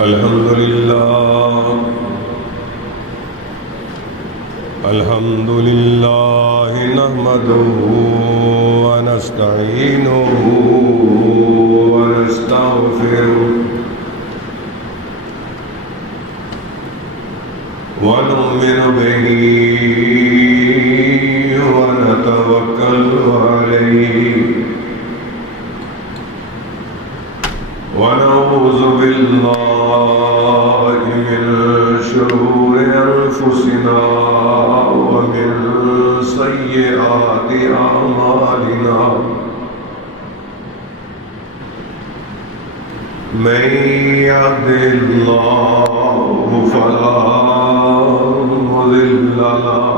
الحمد لله نحمده ونستعينه ونستغفره ونؤمن به ونتوكل عليه ونعوذ بالله من شرور أنفسنا ومن سيئات أعمالنا من يهده الله فلا مضل له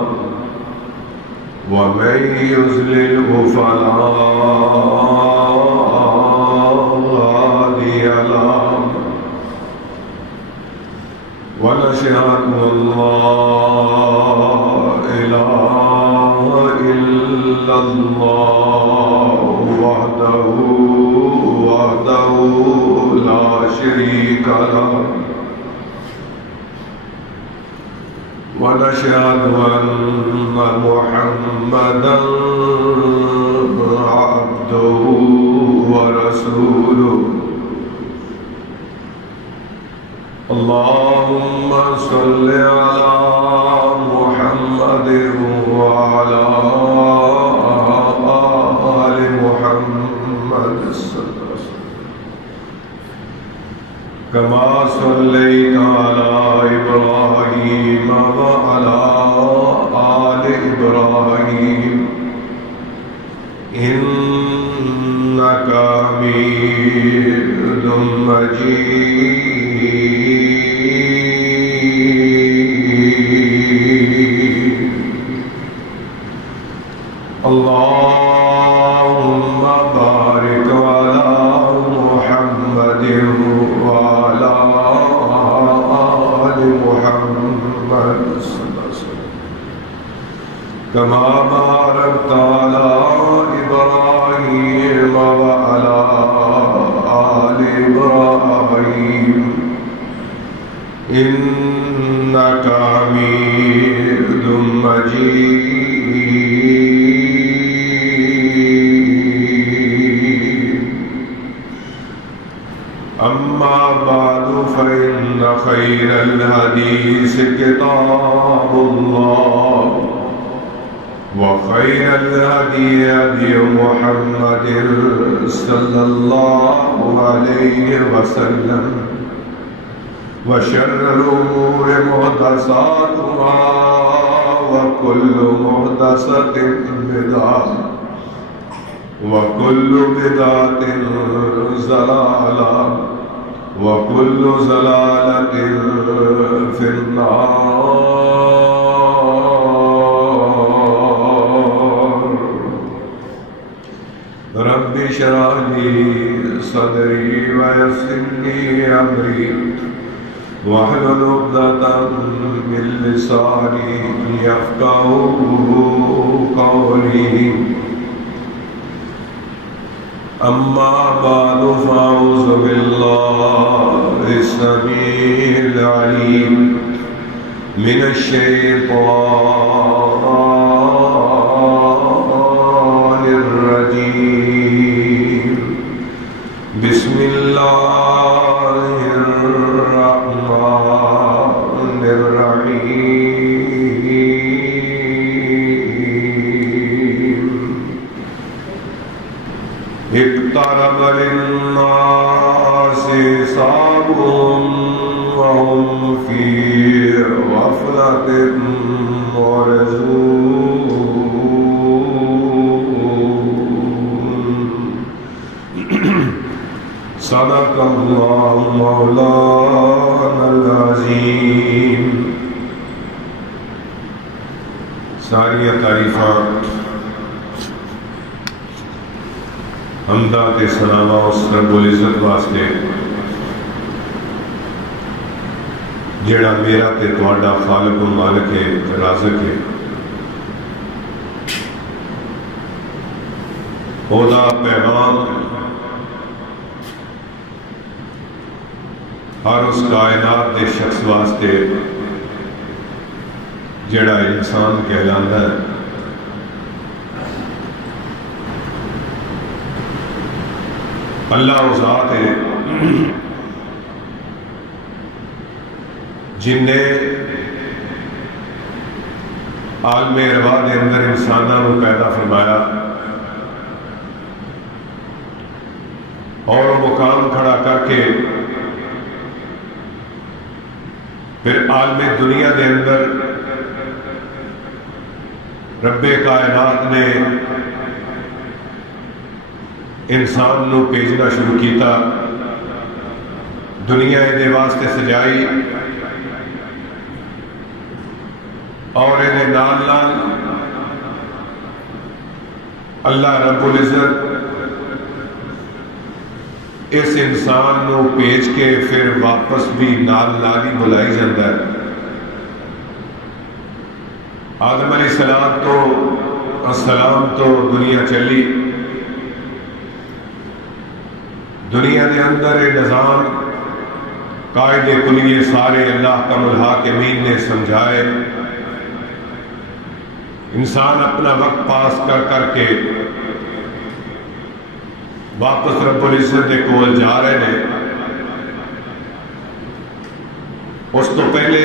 ومن يضلل فلا هادي له ونشهد أن لا إله إلا الله وحده لا شريك له ونشهد أن محمدا عبده ورسوله اللهم صل على محمد وعلى آل محمد كما صليت على إبراهيم وعلى آل إبراهيم إنك حميد مجيد اللهم بارك على محمد وعلى آل محمد كما باركت على إبراهيم وعلى آل إبراهيم إنك حميد مجيد أما بعد فإن خير الحديث كتاب الله وخير الهدي هدي محمد صلى الله عليه وسلم وشر الأمور محدثاتها وكل محدثة بدعة وكل بدعة ضلالة وكل ضلالة في النار رب اشرح لي صدري ويسر لي أمري واحلل عقدة من لساني يفقهوا قولي أما بعد فأعوذ بالله السميع العليم من الشيطان الرجيم بسم الله الرحمن الرحيم اقترب للناس حسابهم وهم في غفلة معرضون صدق الله مولانا العظيم ساری تعریفات حمدہ تے سناوا اس رب العزت واسطے جیڑا میرا تے تواڈا خالق و مالک ہے رازق ہے خدا پیغام ہر اس کائنات کے شخص واسطے جڑا انسان کہلاتا ہے، اللہ وہ ذات ہے جن نے عالم ارواح کے اندر انسانوں کو پیدا فرمایا اور وہ مقام کھڑا کر کے پھر عالم دنیا کے اندر رب کائنات نے انسان نو بھیجنا شروع کیتا، دنیا دے واسطے سجائی اور یہ نال نال اللہ رب العزت اس انسان نو بھیج کے پھر واپس بھی نال نال ہی بلائی جاتا ہے۔ آدم علیہ السلام تو دنیا چلی، دنیا کے اندر یہ نظام قاعدے کلیے سارے اللہ کم الحاکمین نے سمجھائے، انسان اپنا وقت پاس کر کر کے واپس رب العزت کے کول جا رہے ہیں۔ اس تو پہلے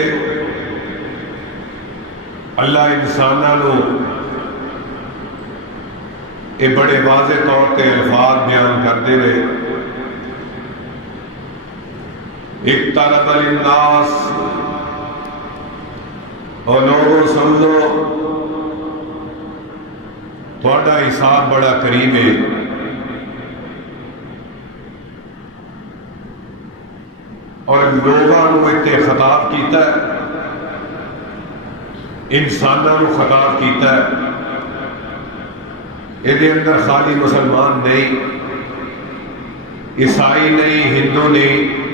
اللہ انسانوں یہ بڑے واضح طور پہ الفاظ بیان کرتے رہے، اقترب للناس، اور لوگوں سمجھو تھوڑا حساب بڑا قریب ہے۔ اور لوگوں اتنے خطاب کیتا ہے، انسانوں خطاب کیتا ہے، یہ اندر خالی مسلمان نہیں، عیسائی نہیں، ہندو نہیں،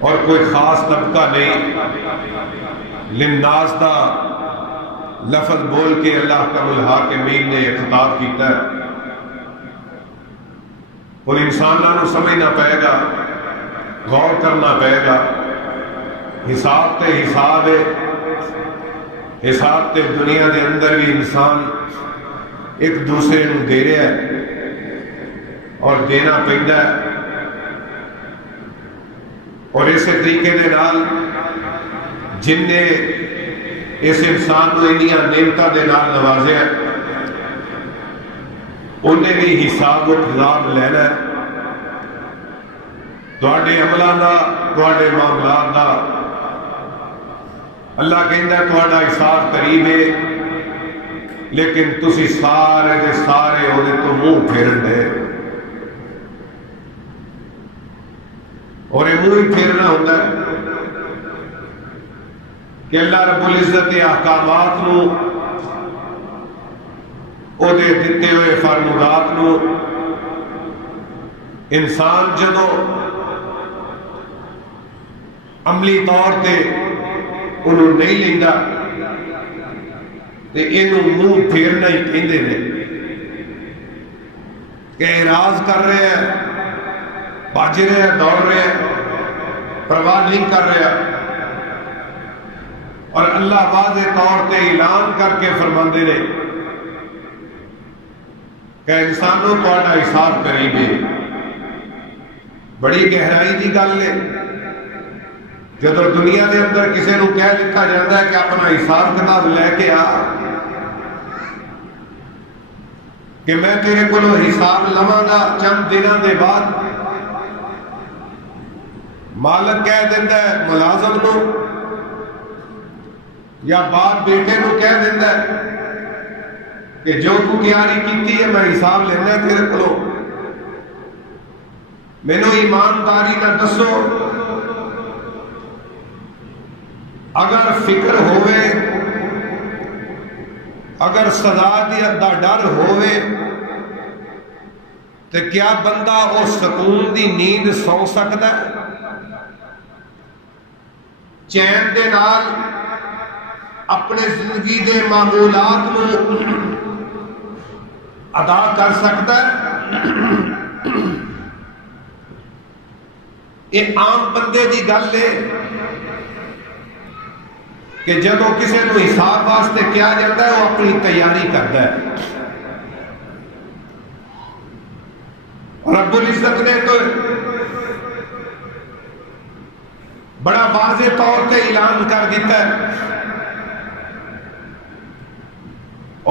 اور کوئی خاص طبقہ نہیں۔ للناس دا لفظ بول کے اللہ کم الحاکمین نے خطاب کیتا ہے، اور انسانوں سمجھنا پائے گا، غور کرنا پائے گا۔ حساب تے حساب ہے، حساب تے دنیا دے اندر بھی انسان ایک دوسرے نو دے رہا ہے اور دینا پہنتا ہے، اور اسی طریقے دے نال جن نے اس انسان کو انیاں نعمتاں دے نال نوازیا انہیں بھی حساب و کتاب لینا ہے، تواڈے عملاں دا، تواڈے معاملات دا۔ اللہ کہندا ہے تہاڈا حساب قریب ہے، لیکن تسی سارے دے سارے اودے تو منہ پھیرن دے، اور یہ منہ ہی پھیرنا ہوتا ہے کہ اللہ رب العزت کے احکامات نو، او دے دیتے ہوئے فرمودات نو انسان جدو عملی طور تے انہوں نہیں لینا تے انہوں منہ پھیرنا ہی کہندے نے کہ اعراض کر رہے ہیں، بھاج رہے ہیں، دوڑ رہے ہیں، پرواہ نہیں کر رہے ہیں۔ اور اللہ واضح طور تے اعلان کر کے فرماندے نے کہ انسانوں تہاڈا حساب قریب ہے۔ بڑی گہرائی کی گل ہے جب دنیا کے اندر کسی کو کہہ دیتا جاتا ہے کہ اپنا حساب کتاب لے کے آ، کہ میں تیرے کو حساب لواں گا چند دنوں کے بعد، مالک کہہ دیتا ہے ملازم نو یا باپ بیٹے نو کہہ دیتا ہے کہ جو تو تیاری کیتی ہے میں حساب لینا تیرے کو، مینوں ایمانداری نہ دسو۔ اگر فکر ہوئے، اگر سزا دا ڈر ہوئے تو کیا بندہ اس سکون دی نیند سو سکتا ہے؟ چین دے نال اپنے زندگی دے معمولات کو ادا کر سکتا ہے؟ یہ عام بندے دی گل ہے کہ جب کسی کو حساب واسطے کیا جاتا ہے وہ اپنی تیاری کرتا ہے. رب العزت نے تو بڑا واضح طور پہ اعلان کر دیتا ہے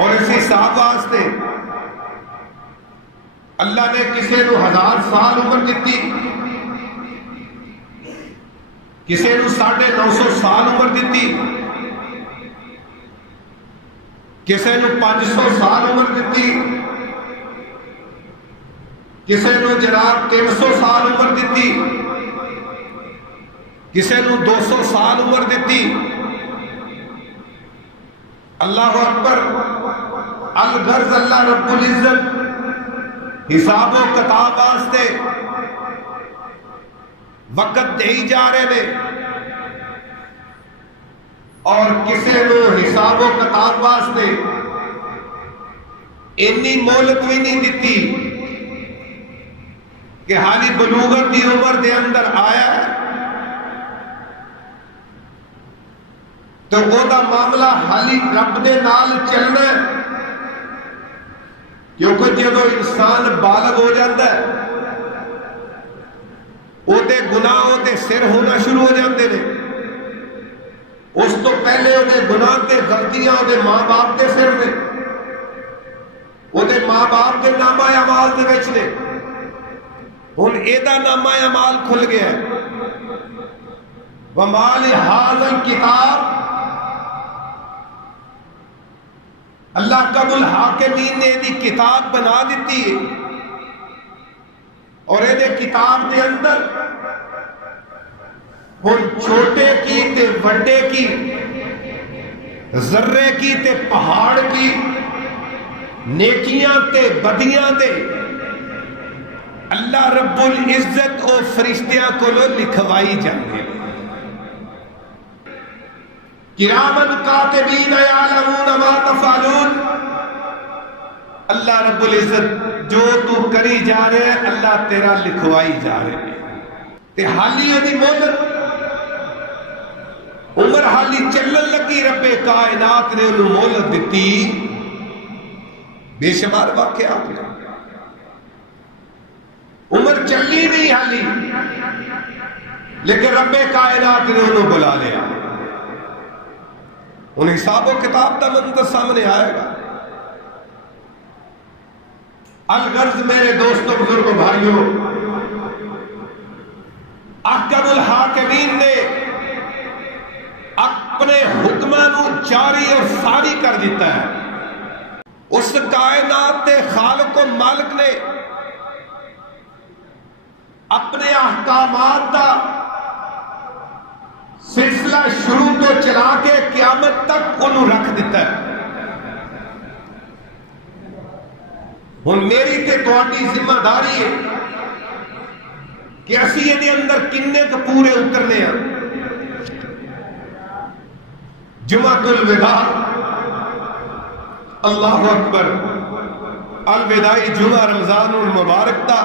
اور اس حساب واسطے اللہ نے کسی کو 1000 سال عمر دیتی، کسی کو 950 سال عمر دیتی، کسی کو 500 سال عمر دیتی، کسی کو جناب 300 سال عمر دیتی، کسی کو 200 سال عمر دیتی. اللہ اکبر. الغرض اللہ رب العزت حساب و کتاب واسطے وقت دے جا رہے ہیں اور کسی کو حساب و کتاب واسطے اتنی مہلت بھی نہیں دیتی کہ حالی بلوغت دی عمر دے اندر آیا ہے تو وہ دا معاملہ حالی رب دے نال چلنا ہے. کیونکہ جب انسان بالغ ہو جاتا ہے وہ دے گناہ وہ دے سر ہونا شروع ہو جاتے ہیں. اس تو پہلے وہ دے گناہ تے غلطیاں وہ دے ماں باپ دے سر نے، وہ دے ماں باپ دے نامہ اعمال دے وچ نے. ہن ایدا نامہ اعمال کھل گیا ہے. وما لهذا الكتاب، اللہ کب الحاکمین نے دی کتاب بنا دیتی ہے اور یہ کتاب دے اندر ہن چھوٹے کی تے بڑے کی، ذرے کی تے پہاڑ کی، نیکیاں تے بدیاں دے اللہ رب العزت اور فرشتیاں کو لکھوائی جاندے. کرامن کاتبین یعلمون ما تفعلون. اللہ رب العزت جو تو کری جا رہے ہیں اللہ تیرا لکھوائی جا رہے ہیں. تے حالی دی مہلت عمر حالی چلن لگی، رب کائنات نے انہوں مہلت دیتی بے شمار واقعات نے. عمر چلی نہیں حالی لیکن رب کائنات نے انہوں بلا لیا. ان حساب و کتاب کا منظر سامنے آئے گا. الغرض میرے دوستوں بزرگوں بھائیوں، احکم الحاکمین نے اپنے حکمانو جاری اور ساری کر دیتا ہے. اس کائنات کے خالق و مالک نے اپنے احکامات کا سلسلہ شروع تو چلا کے قیامت تک انہوں رکھ دیتا ہے. ہن میری تے تہاڈی ذمہ داری ہے کہ اسی یہ اندر کنے ک پورے اترنے ہیں. جمعۃ الوداع، اللہ اکبر، الوداعی جمعہ رمضان المبارک دا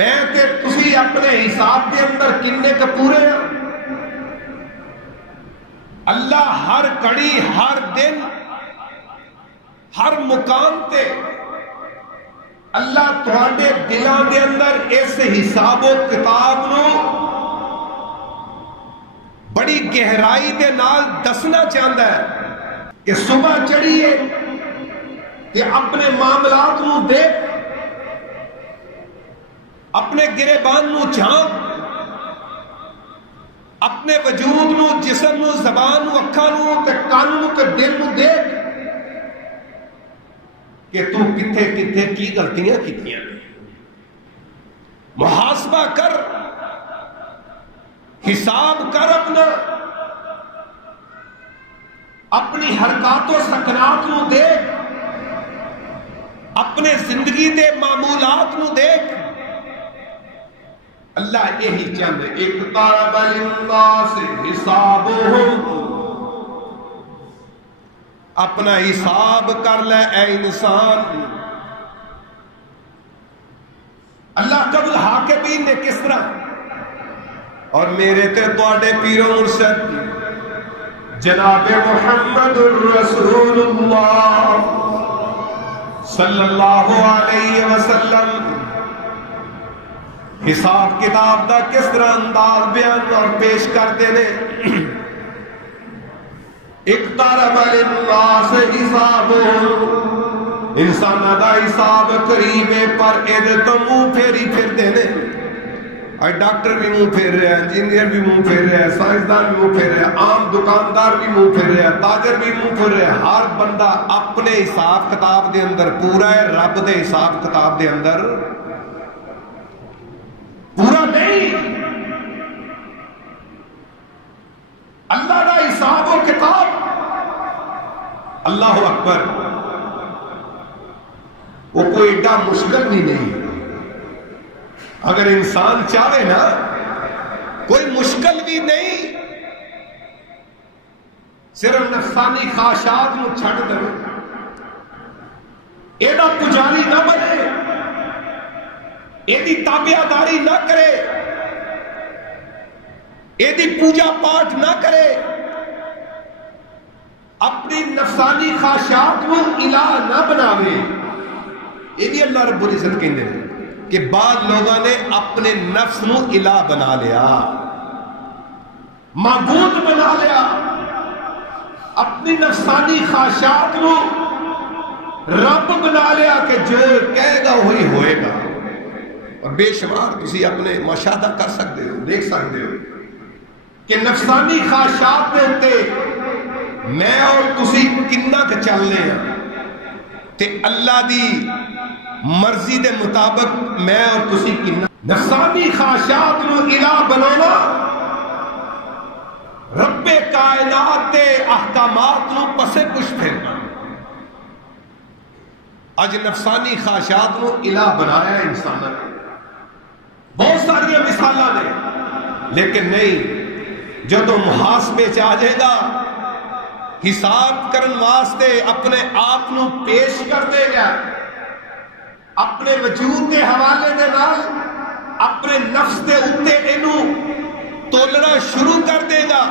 میں تے تسی اپنے حساب کے اندر کنے ک پورے ہیں. اللہ ہر کڑی، ہر دن، ہر مقام تے اللہ تہاڈے دلاں دے اندر اس حساب و کتاب نو بڑی گہرائی دے نال دسنا چاہتا ہے کہ صبح چڑھیے کہ اپنے معاملات نو دیکھ، اپنے گریبان نو جھانک، اپنے وجود نو، جسم نو، زبان نو، اکھاں نو تے کان نو تے دل نو دیکھ کہ تو کتھے کتھے کی غلطیاں کیتیاں. محاسبہ کر، حساب کر اپنا، اپنی حرکات و سکنات نو دیکھ، اپنے زندگی دے معمولات نو دیکھ. اللہ یہی چند اقترب للناس حسابهم، اپنا حساب کر لے اے انسان. اللہ قبل حاکمین نے کس طرح، اور میرے تے تواڈے پیر و مرشد جناب محمد الرسول اللہ صلی اللہ علیہ وسلم حساب کتاب دا کس طرح انداز بیان اور پیش کرتے نے. اقترب للناس حسابهم، انسان دا حساب قریب پر ایدے تو منہ پھیری پھرتے نے. اور ڈاکٹر بھی منہ پھیر رہے ہیں، انجینئر بھی منہ پھیر رہے ہیں، سائنسدان بھی منہ پھیر رہے ہیں، عام دکاندار بھی منہ پھیر رہے ہیں، تاجر بھی منہ پھیر رہے ہیں. ہر بندہ اپنے حساب کتاب دے اندر پورا ہے، رب دے حساب کتاب دے اندر پورا نہیں. اللہ کا حساب و کتاب، اللہ اکبر، وہ کوئی ایڈا مشکل بھی نہیں. اگر انسان چاہے نا، کوئی مشکل بھی نہیں، صرف نفسانی خواہشات کو چھڑ دے، ایڈا پجاری نہ بنے، ایدی تابعداری نہ کرے، ایدی پوجا پاٹ نہ کرے، اپنی نفسانی خواہشات کو الہ نہ بناوے. یہ بھی اللہ رب العزت کہندے ہیں کہ بعض لوگوں نے اپنے نفس نو الہ بنا لیا، معبود بنا لیا، اپنی نفسانی خواہشات کو رب بنا لیا کہ جو کہے گا وہی ہوئے گا. اور بے شمار تسی اپنے مشاہدہ کر سکتے ہو، دیکھ سکتے ہو کہ نفسانی خواہشات کے اوپر میں اور تسی کنا کہ چلنے ہیں تے اللہ دی مرضی دے مطابق میں اور تسی کنا. نفسانی خواہشات نو الہ بنانا، رب کائنات دے احکامات نو پسے پش پھیرنا. اج نفسانی خواہشات نو الہ بنایا ہے انسان نے، بہت ساری مثالیں نے، لیکن نہیں. جدو محاسبے چاہ جائے گا، حساب کرن واسطے اپنے آپ نو پیش کر دے گا، اپنے وجود کے حوالے دے نال اپنے نفس دے اتے اینو تولنا شروع کر دے گا.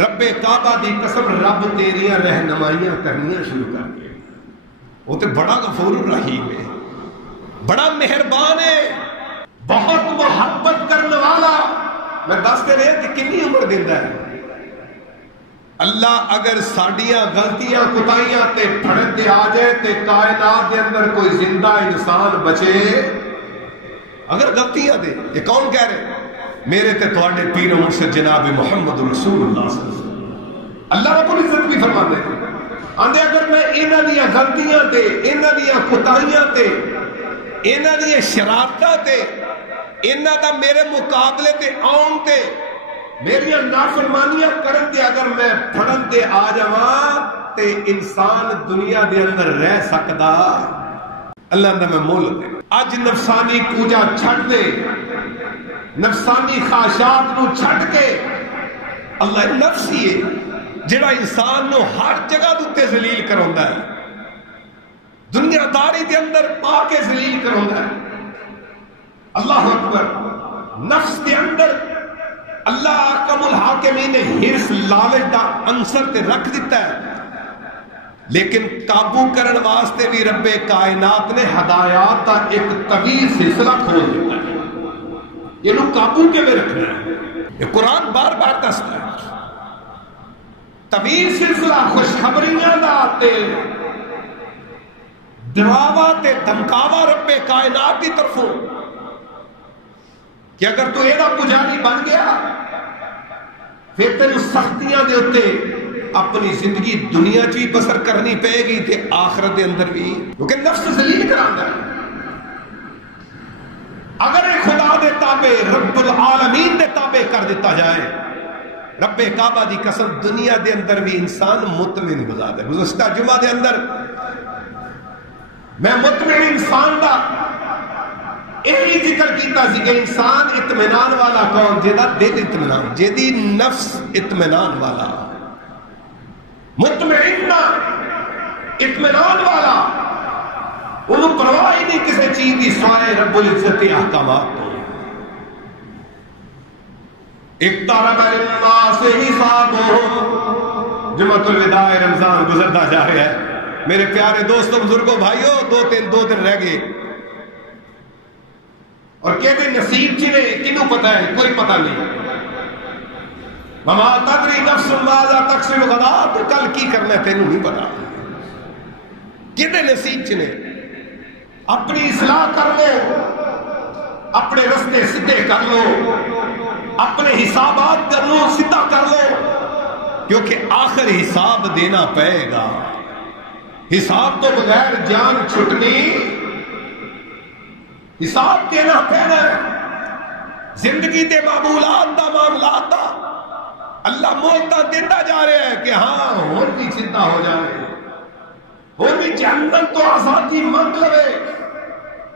رب کعبہ دی قسم، رب تیریاں رہنمائیاں کرنیاں شروع کر دے. وہ تے بڑا غفور الرحیم ہے، بڑا مہربان ہے، بہت محبت کرنے والا. میں دستے رہے کہ کنی عمر دیندہ ہے اللہ. اگر ساڑیاں غلطیاں کوتاہیاں تے پھڑن دے آ جائے تے کائنات دے اندر کوئی زندہ انسان بچے اگر غلطیاں دے. یہ کون کہہ رہے؟ میرے تے تواڈے پیر و مرشد جناب محمد رسول اللہ صلی اللہ علیہ وسلم. اللہ رب العزت بھی فرماتے ہیں آندے اگر میں انہاں دیاں غلطیاں تے، انہاں دیاں کوتاہیاں تے، انہاں دیاں شرارتاں تے، انہاں دا میرے مقابلے تے آن تے، میری نافرمانیاں کرن تے اگر میں پھڑن تے آ جاواں تے انسان دنیا دے اندر رہ سکدا. اللہ نے میں مول دے. اج نفسانی پوجا چھڑ دے، نفسانی خواہشات نو چھڑ کے، اللہ نفس ہی ہے جڑا انسان نو ہر جگہ دے ذلیل کروندا ہے، دنیا داری دے اندر پا کے ذلیل کروندا ہے. اللہ اکبر. نفس دے اندر اللہ احکم الحاکمین نے حرص لالچ دا عنصر تے رکھ دیتا ہے، لیکن قابو کرن واسطے بھی رب کائنات نے ہدایات دا ایک طویل سلسلہ کھول دیتا ہے. یہ لوگ قابو کے میں رکھنا ہے. یہ قرآن بار بار دستا ہے طویل سلسلہ خوشخبریاں دا تے ڈراوا تے دھمکاوا رب کائنات کی طرفوں کہ اگر تو ایدہ پجاری بن گیا پھر تیرے سختیاں دے ہوتے اپنی زندگی دنیا چی بسر کرنی پے گی تے آخرت دے اندر بھی، کیونکہ نفس ذلیل کرانا ہے. اگر ایک خدا دے تابع رب العالمین دے تابع کر دیتا جائے، رب کعبہ دی قسم دنیا دے اندر بھی انسان مطمئن گزار ہے. گزشتہ جمعہ دے اندر میں مطمئن انسان دا یہی ذکر کیتا سی کہ انسان اطمینان والا کون؟ جیدہ دل اطمینان، جیدی نفس اطمینان والا، مطمئن اطمینان والا. انہوں پرواہ ہی نہیں کسی چیز کی سوائے رب العزت کے احکامات کو. اقترب للناس حسابهم. جمعۃ الوداع رمضان گزرتا جا رہا ہے میرے پیارے دوستوں بزرگوں بھائیوں. دو دن رہ گئے اور کہتے نصیب چنے کنوں پتہ ہے؟ کوئی پتہ نہیں. وما تدری نفس ماذا تکسب غدا. تو کل کی کرنا ہے تینوں نہیں پتا. کہتے نصیب چنے اپنی اصلاح کر لو, اپنے رستے سیدھے کر لو, اپنے حسابات کر لو, سیدھا کر لو, کیونکہ آخر حساب دینا پڑے گا. حساب تو بغیر جان چھٹنی, حساب دینا پڑنا ہے. زندگی دے معمولات دا معاملات دا اللہ مولتا دیتا جا رہے ہیں کہ ہاں ہون بھی سیدھا ہو جائے, ہون بھی جہنم تو آزادی منگ لوے,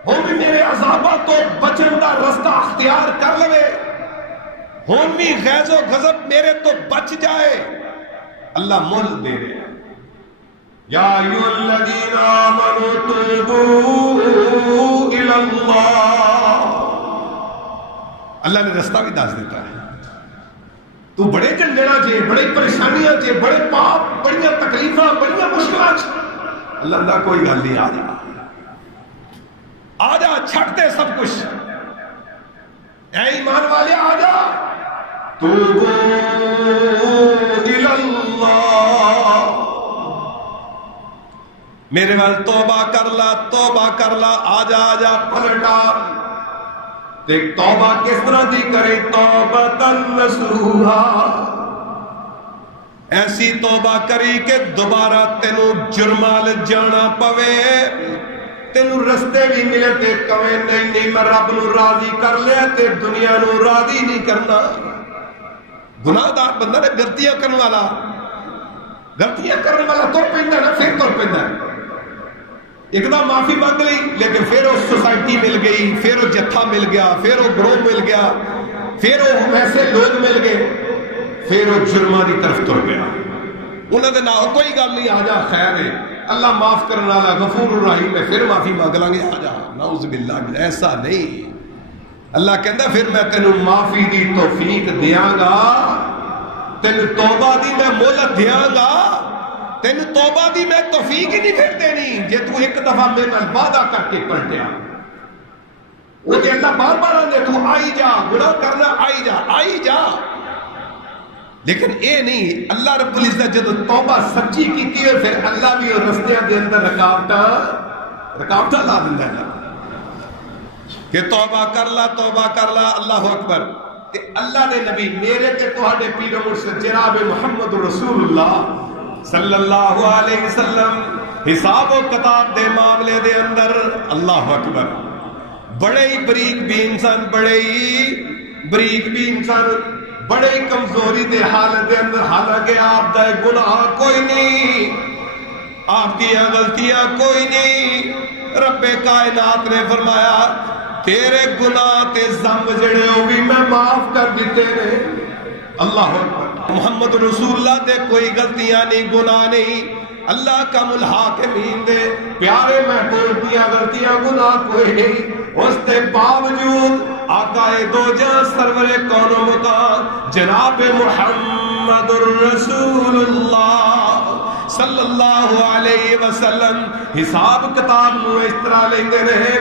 ہون بھی میرے عذابات تو بچن دا رستہ اختیار کر لوے, ہون بھی غیظ و غضب میرے تو بچ جائے. اللہ مول دے رہے ہیں. یا ایھا الذین آمنوا توبوا الی اللہ. اللہ نے رستہ بھی دس دیتا ہے. تو بڑے جنجڑا چے, بڑے پریشانیاں چے, بڑے پاپ, بڑیاں تکلیفاں, بڑیاں مشکلات, اللہ دا کوئی گل نہیں. آ جا چھٹ دے سب کچھ. اے ایمان والے آ جا. توبوا الی اللہ. میرے وال توبہ کر لا, توبہ کر لا. آ جا پلٹا. دیکھ توبہ کس طرح دی کرے؟ توبۃ نصوحا. ایسی توبہ کری کہ دوبارہ تینوں جرمال جانا پوے, تینوں رستے بھی ملے تے کہے نہیں میں رب نو راضی کر لیا تے دنیا نو راضی نہیں کرنا. گناہ دار بندہ نے غلطیاں کرنے والا تو پہندا نا, پھر تو پہندا ہے. ایک دم معافی مانگ لی, لیکن پھر وہ سوسائٹی مل گئی, پھر وہ جتھا مل گیا, پھر وہ گروہ مل گیا, پھر وہ ویسے لوگ مل گئے, پھر وہ جرماں دی طرف تر گیا. انہوں نے نال کوئی گل نہیں, آ جا خیر ہے, اللہ معاف کرنے والا غفور الرحیم ہے, پھر معافی مانگ لیں گے. آ جا. نعوذ باللہ. ایسا نہیں. اللہ کہندا پھر میں تینوں معافی دی توفیق دیاں گا, تینوں توبہ دی میں مہلت دیاں گا, تینوں توبہ دی میں توفیق ہی نہیں پھر دینی جے تو ایک دفعہ میرے نال وعدہ کر کے پلٹیا. وہ تے اللہ بار بار آندے تو آئی جا, گناہ کرنا آئی جا. لیکن اے نہیں, اللہ رب العزت جب توبہ سچی کیتی ہے پھر اللہ بھی رستیاں دے اندر رکاوٹاں لا دیندا ہے کہ توبہ کر لا. اللہ اکبر. تے اللہ دے نبی میرے تے تہاڈے پیر و مرشد جناب محمد رسول اللہ صلی اللہ علیہ وسلم حساب و کتاب دے معاملے دے اندر اللہ اکبر بڑے ہی بریک بھی انسان, بڑے ہی کمزوری دے حالت دے اندر. حالانکہ آپ دا گناہ کوئی نہیں, آپ کی غلطیاں کوئی نہیں. رب کائنات نے فرمایا تیرے گناہ تے ذنب جڑے ہو بھی میں معاف کر دیتے نے. اللہ اکبر. محمد رسول اللہ دے کوئی غلطیاں نہیں, گناہ نہیں. اللہ کا الحاکمین دے پیارے محبوب دیاں غلطیاں گناہ کوئی نہیں. اس کے باوجود آقا دو جہاں سرور کون و مکان جناب محمد الرسول اللہ صلی اللہ علیہ وسلم حساب کتاب نو اس طرح لیندے رہے.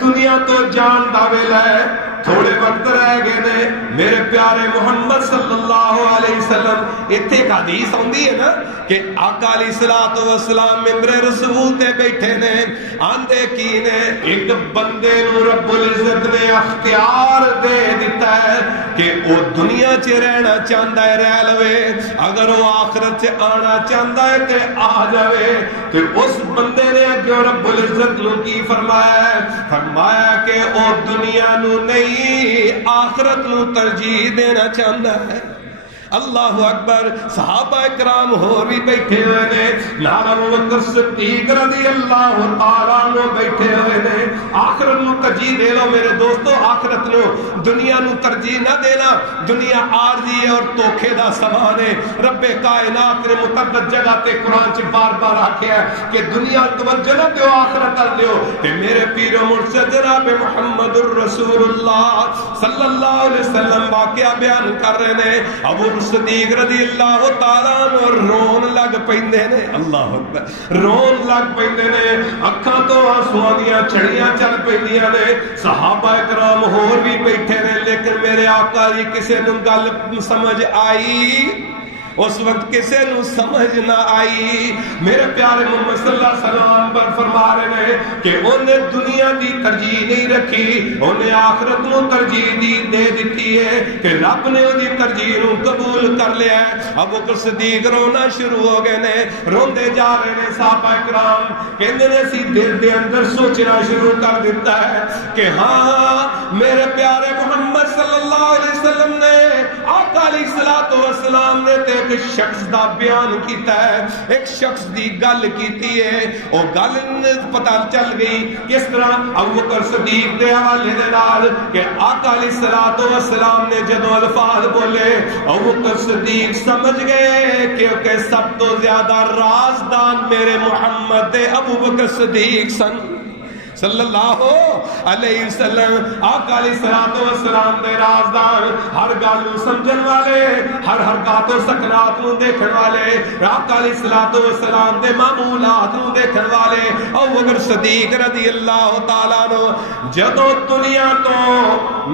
دنیا تو جان دا ویلا ہے, تھوڑے وقت رہ گئے نے. میرے پیارے محمد صلی اللہ علیہ وسلم اتنے ایک حدیث ہوندی ہے نا کہ آقا علیہ الصلوۃ والسلام ممبر رسول تے بیٹھے نے, آندے کی نے ایک بندے نو رب العزت نے اختیار دے دیتا ہے کہ وہ دنیا چ رہنا چاہتا ہے رہ لوے, اگر وہ آخرت چ آنا چاہتا ہے کہ آ جاوے. تو اس بندے نے جو رب العزت نو کی فرمایا کہ وہ دنیا نو نہیں آخرت نو ترجیح دینا چاہتا ہے. اللہ اکبر. صحابہ کرام ہور بھی بیٹھے ہوئے نے, نال ابو بکر صدیق رضی اللہ تعالیٰ عنہ بیٹھے ہوئے نے. آخرت نو ترجیح دے لو میرے دوستو, آخرت نو, دنیا نو ترجیح نہ دینا. دنیا عارضی ہے اور دھوکے دا سامان ہے. رب کائنات نے متعدد جگہ تے قرآن چ بار بار آکھیا ہے کہ دنیا توجہ نہ دیو, آخرت کر دیو. تے میرے پیر و مرشد جناب محمد الرسول اللہ صلی اللہ علیہ وسلم واقعہ بیان کر رہے نے. ابو صدیق رضی اللہ تعالیٰ عنہ رون لگ پیندے نے. اللہ اکبر, رون لگ پیندے نے, اکھاں تو آنسواں دیاں چھڑیاں چل پیندیاں نے. صحابہ کرام ہور بھی بیٹھے نے, لیکن میرے آقا جی کسے نوں گل سمجھ آئی؟ اس وقت کسے نو سمجھ نہ آئی. میرے پیارے محمد صلی اللہ علیہ وسلم پر فرما رہے ہیں کہ انہیں دنیا دی ترجیح نہیں رکھی, انہیں آخرت نو ترجیح دے دیتی ہے کہ رب نے انہی ترجیح نو قبول کر لیا ہے. ابو بکر صدیق رونا شروع ہو گئے نے, روندے جا رہے نے. صحابہ کرام کہندے نے اسی دل دے اندر سوچنا شروع کر دیتا ہے کہ ہاں میرے پیارے محمد صلی اللہ علیہ وسلم نے, آقا علیہ الصلوۃ والسلام نے تے ایک شخص دا بیان کیتا ہے, ایک شخص دی گل کیتی ہے. او گل پتہ چل گئی کس طرح ابو بکر صدیق دے حوالے دے نال کہ آقا علیہ الصلوۃ والسلام نے جدوں الفاظ بولے, ابو بکر صدیق سمجھ گئے کہ سب تو زیادہ رازدان میرے محمد دے ابو بکر صدیق سن صلی اللہ علیہ وسلم. آقا علیہ الصلوۃ والسلام دے رازدار, ہر گل نو سمجھن والے, ہر حرکات و سکنات نو دیکھن والے, آقا علیہ الصلوۃ والسلام دے معمولات نو دیکھن والے ابو بکر صدیق رضی اللہ تعالیٰ عنہ جدوں دنیا تو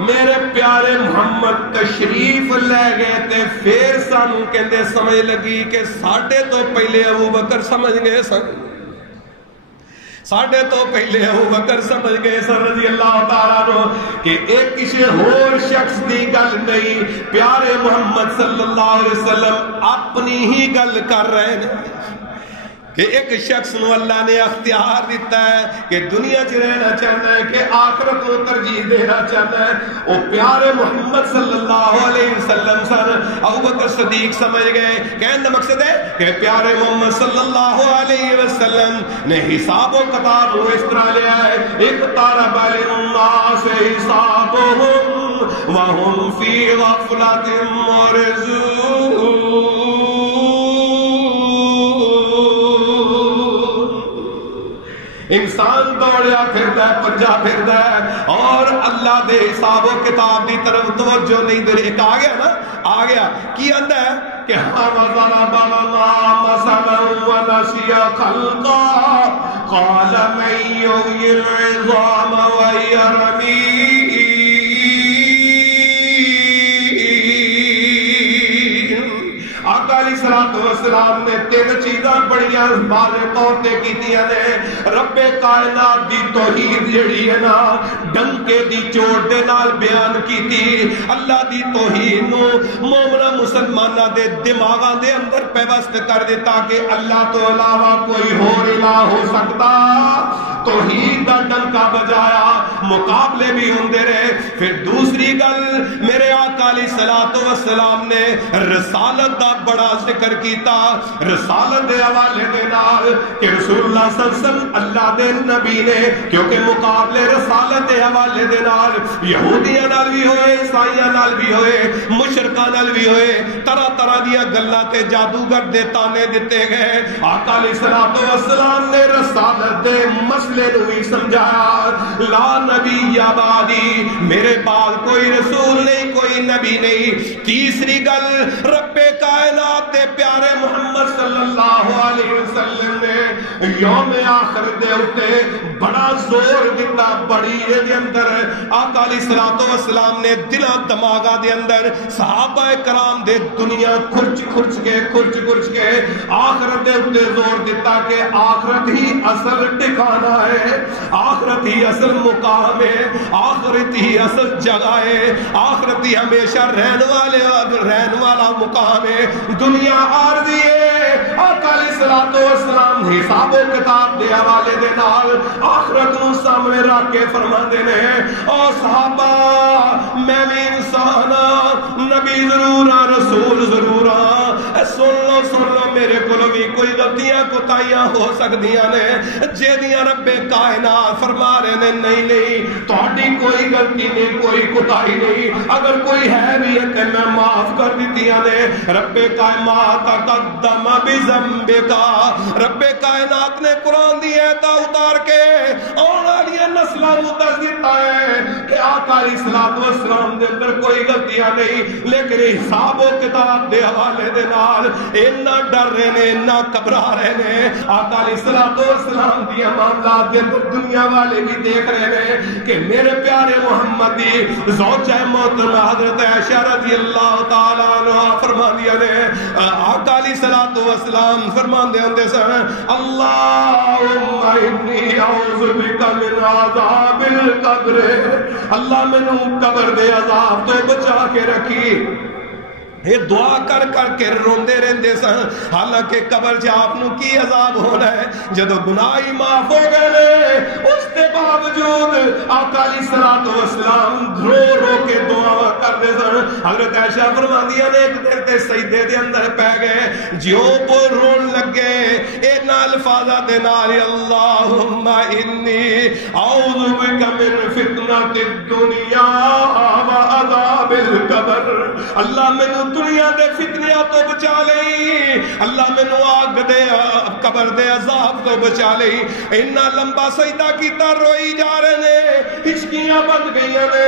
میرے پیارے محمد تشریف لے گئے تے پھر سانو کہندے سمجھ لگی کہ ساڈے تو پہلے ابو بکر سمجھ گئے سن, ساڑھے تو پہلے ابو بکر سمجھ گئے سن رضی اللہ تعالیٰ عنہ کہ ایک کسی اور شخص دی گل نہیں, پیارے محمد صلی اللہ علیہ وسلم اپنی ہی گل کر رہے ہیں کہ ایک شخص نو اللہ نے اختیار دیتا ہے کہ دنیا چ رہنا چاہنا ہے کہ آخرت کو ترجیح دینا چاہنا ہے. وہ پیارے محمد صلی اللہ علیہ وسلم سن. ابو بکر صدیق سمجھ گئے, کہنے کا مقصد ہے کہ پیارے محمد صلی اللہ علیہ وسلم نے حساب و کتاب کو اس طرح لیا ہے, اقترب للناس حسابهم وهم في غفلة معرضون. انسان دوڑیا پھردا ہے, پنجا پھردا ہے اور اللہ دے حساب و کتاب دی طرف توجہ نہیں دے. ایک آ گیا نا, آ گیا کی آندا ہے کہ ہم ضرب اللہ مثلا ونسی خلقا قال من یحیی العظام وهی رمیم. آقا علیہ الصلوۃ والسلام نے تین چیزاں بڑیاں واضح طور تے کیتیاں نے. رب کائنات دی توحید جڑی ہے نا ڈنکے دی چوٹ دے نال بیان کیتی. اللہ دی توحید نو مومنا مسلماناں دے دماغاں دے اندر پیوست کر دیتا کہ اللہ تو علاوہ کوئی اور الہ ہو سکتا. توحید دا ڈنکا بجایا, مقابلے بھی ہوندے رہے. پھر دوسری گل میرے آقا علیہ الصلوۃ والسلام نے رسالت دا بڑا ذکر کیتا. رسالت دے حوالے دے نال کہ رسول اللہ صلی اللہ علیہ وسلم اللہ دے نبی نے, کیونکہ مقابلے رسالت دے حوالے دے نال یہودیاں نال بھی ہوئے, عیسائیاں نال بھی ہوئے, مشرکاں نال بھی ہوئے, طرح طرح دیاں گلاں تے جادوگر دے تانے دتے گئے. آقا علیہ الصلوۃ والسلام نے رسالت دے مسئلے نو بھی سمجھایا. لا نبی یا بعدی, میرے بعد کوئی رسول نہیں, کوئی نبی نہیں. تیسری گل رب کائنات دے پیارے محمد صلی اللہ علیہ وسلم نے یوم آخر دے اتے بڑا زور دیتا. بڑی دے اندر آقا علیہ الصلوۃ والسلام نے دلاں دماغاں دے اندر صحابہ کرام دے دنیا کھرچ کے آخرت دے اتے زور دیتا کہ آخرت ہی اصل ٹھکانہ ہے, آخرت ہی اصل مقام ہے, آخرت ہی اصل جگہ ہے, آخرت ہی ہمیشہ رہن والا مقام ہے. دنیا عارضی ہے. آقا علیہ الصلوۃ والسلام حساب و کتاب دے حوالے دے نال آخرت نو سامنے رکھ کے فرماندے نے, او صحابہ میں بھی انسان ہاں, نبی ضرور ہاں, رسول ضرور سن لو میرے کو بھی کوئی غلطیاں کوتاہیاں ہو سکدیاں نے جیدیاں رب کائنات فرما رہے نے نہیں تہاڈی کوئی غلطی نہیں کوئی کوتاہی نہیں اگر کوئی ہے بھی تے میں معاف کر دتیاں نے رب کائنات تقدم بذنبک رب کائنات نے قرآن دی ایت اتار کے آن والی نسلاں نوں دس دیتا ہے کہ آقا علیہ الصلوۃ والسلام دے اندر کوئی غلطیاں نہیں لیکن حساب و کتاب دے حوالے دے نال اتنا ڈر رہے نے اتنا گھبرا رہے نے آقا علیہ الصلوۃ والسلام دی معاملات دے اندر دنیا والے بھی دیکھ رہے ہیں کہ میرے پیارے محمد دی زوجہ محترمہ حضرت عائشہ رضی اللہ تعالی عنہا فرماندیاں نے آقا علیہ الصلوۃ والسلام فرماندے ہوندے سن اللہم انی اعوذ بک من عذاب القبر اللہ مینوں قبر دے عذاب تو بچا کے رکھی یہ دعا کر کر کے روندے رہندے سن حالانکہ قبر چ آپ نو کی عذاب ہونا ہے جدو گناہ ہی معاف ہو گئے اس کے باوجود آقا علیہ الصلوۃ والسلام رو رو کے دعا کرتے سن حضرت عائشہ فرماندیاں نے ایک دن تے سجدے دے اندر پے گئے جیوں پو رون لگے ان الفاظاں دے نال اللہم انی اعوذ بک من فتنۃ الدنیا و عذاب القبر اللہ مینوں دنیا دے فتنیاں تو بچا لئی اللہ مینوں آگ دے قبر دے عذاب تو بچا لئی اتنا لمبا سجدہ کیتا روئی جا رہے نے ہچکیاں بند گئیاں نے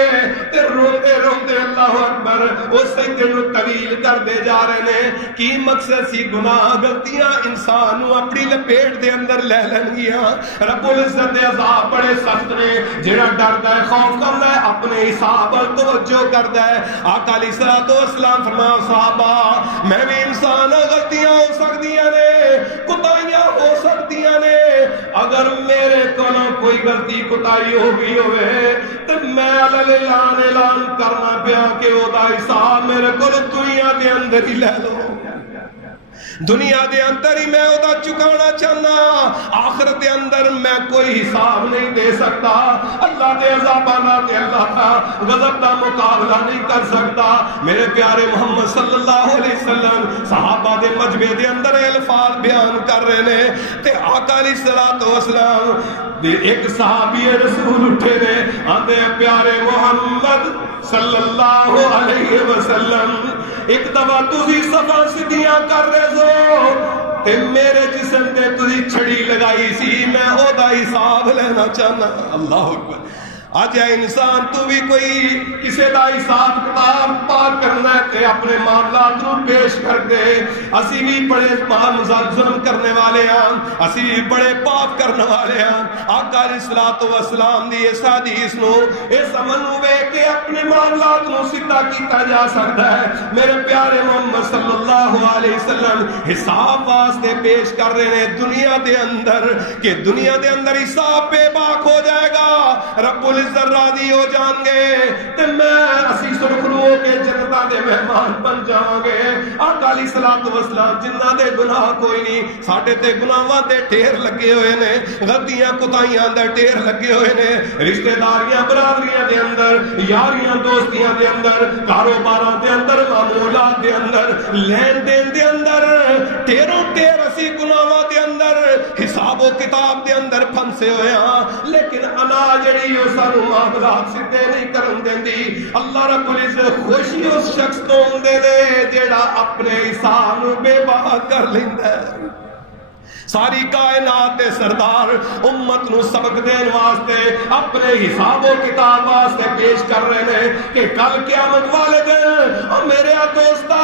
تے روندے روندے اللہ اکبر اس سجدے نوں طویل کردے جا رہے نے کی مقصد سی گناہ غلطیاں انسان نوں اپنی لپیٹ دے اندر لے لین گیاں رب العزت دے عذاب بڑے سخت نے جڑا ڈردا ہے خوف کردا ہے اپنے حساب ال توجہ کردا ہے آقا علیہ الصلوۃ والسلام فرمایا صحابہ میں بھی انسان غلطیاں ہو سکدیاں نے کوتاہیاں ہو سکدیاں نے اگر میرے کولوں کوئی غلطی کوتاہی ہو گئی ہوئے تے میں اعلان کرنا پیا کہ او دا حساب میرے کول دنیا دے اندر ہی لے لو دنیا دے اندر ہی میں اودا چکانا چاہنا آخرت دے اندر میں کوئی حساب نہیں دے سکتا اللہ دے عذاباں نال تے اللہ دا غضب دا مقابلہ نہیں کر سکتا میرے پیارے محمد صلی اللہ علیہ وسلم صحابہ دے مجمع دے اندر الفاظ بیان کر رہے نے تے آقا علیہ الصلوۃ والسلام ایک صحابی رسول اٹھے نے آندے پیارے محمد صلی اللہ علیہ وسلم ایک دفعہ تسی صفا سدیاں کر رہے سو تے میرے جسم تے تسی چھڑی لگائی سی میں او دا حساب لینا چاہنا اللہ اکبر آج ہے انسان تو بھی کوئی کسے دا حساب کتاب پاک کرنا ہے تے اپنے معاملات کو پیش کر دے اسی بھی بڑے ظلم کرنے والے ہیں اسی بھی بڑے پاپ کرنے والے ہیں آقا علیہ الصلوۃ والسلام دی اس حدیث نو اس عمل نو ویکھ کے اپنے معاملات نو سیدھا کیتا جا سکتا ہے میرے پیارے محمد صلی اللہ علیہ وسلم حساب واسطے پیش کر رہے ہیں دنیا دے اندر کہ دنیا دے اندر حساب بے باک ہو جائے گا رب العزت راضی ہو جان گے تے میں اسی سرخرو کے جنتاں دے مہمان بن جاواں گے آقا علیہ الصلوۃ والسلام جنہاں دے گناہ کوئی نہیں ساڈے تے گناہاں دے ڈھیر لگے ہوئے نے غلطیاں کوتاہیاں دے ڈھیر لگے ہوئے نے رشتہ داریاں برادریاں دے اندر یاریاں دوستیاں دے اندر کاروباراں دے اندر معمولات دے اندر لین دین دے اندر ڈھیروں ڈھیر اسی گناہاں دے اندر حساب و کتاب دے اندر پھنسے ہوئے ہاں لیکن انا جڑی او سانو معاملات سیدھے نہیں کرن دیندی اللہ رب العزت خوشی اس شخص تو ہوندے نے جیڑا اپنے حساب نو بے باک کر لیندا ہے ساری کائنات دے سردار امت نو سبق دین واسطے اپنے حساب و کتاب واسطے پیش کر رہے ہیں کہ کل قیامت والے دن او میرے دوستا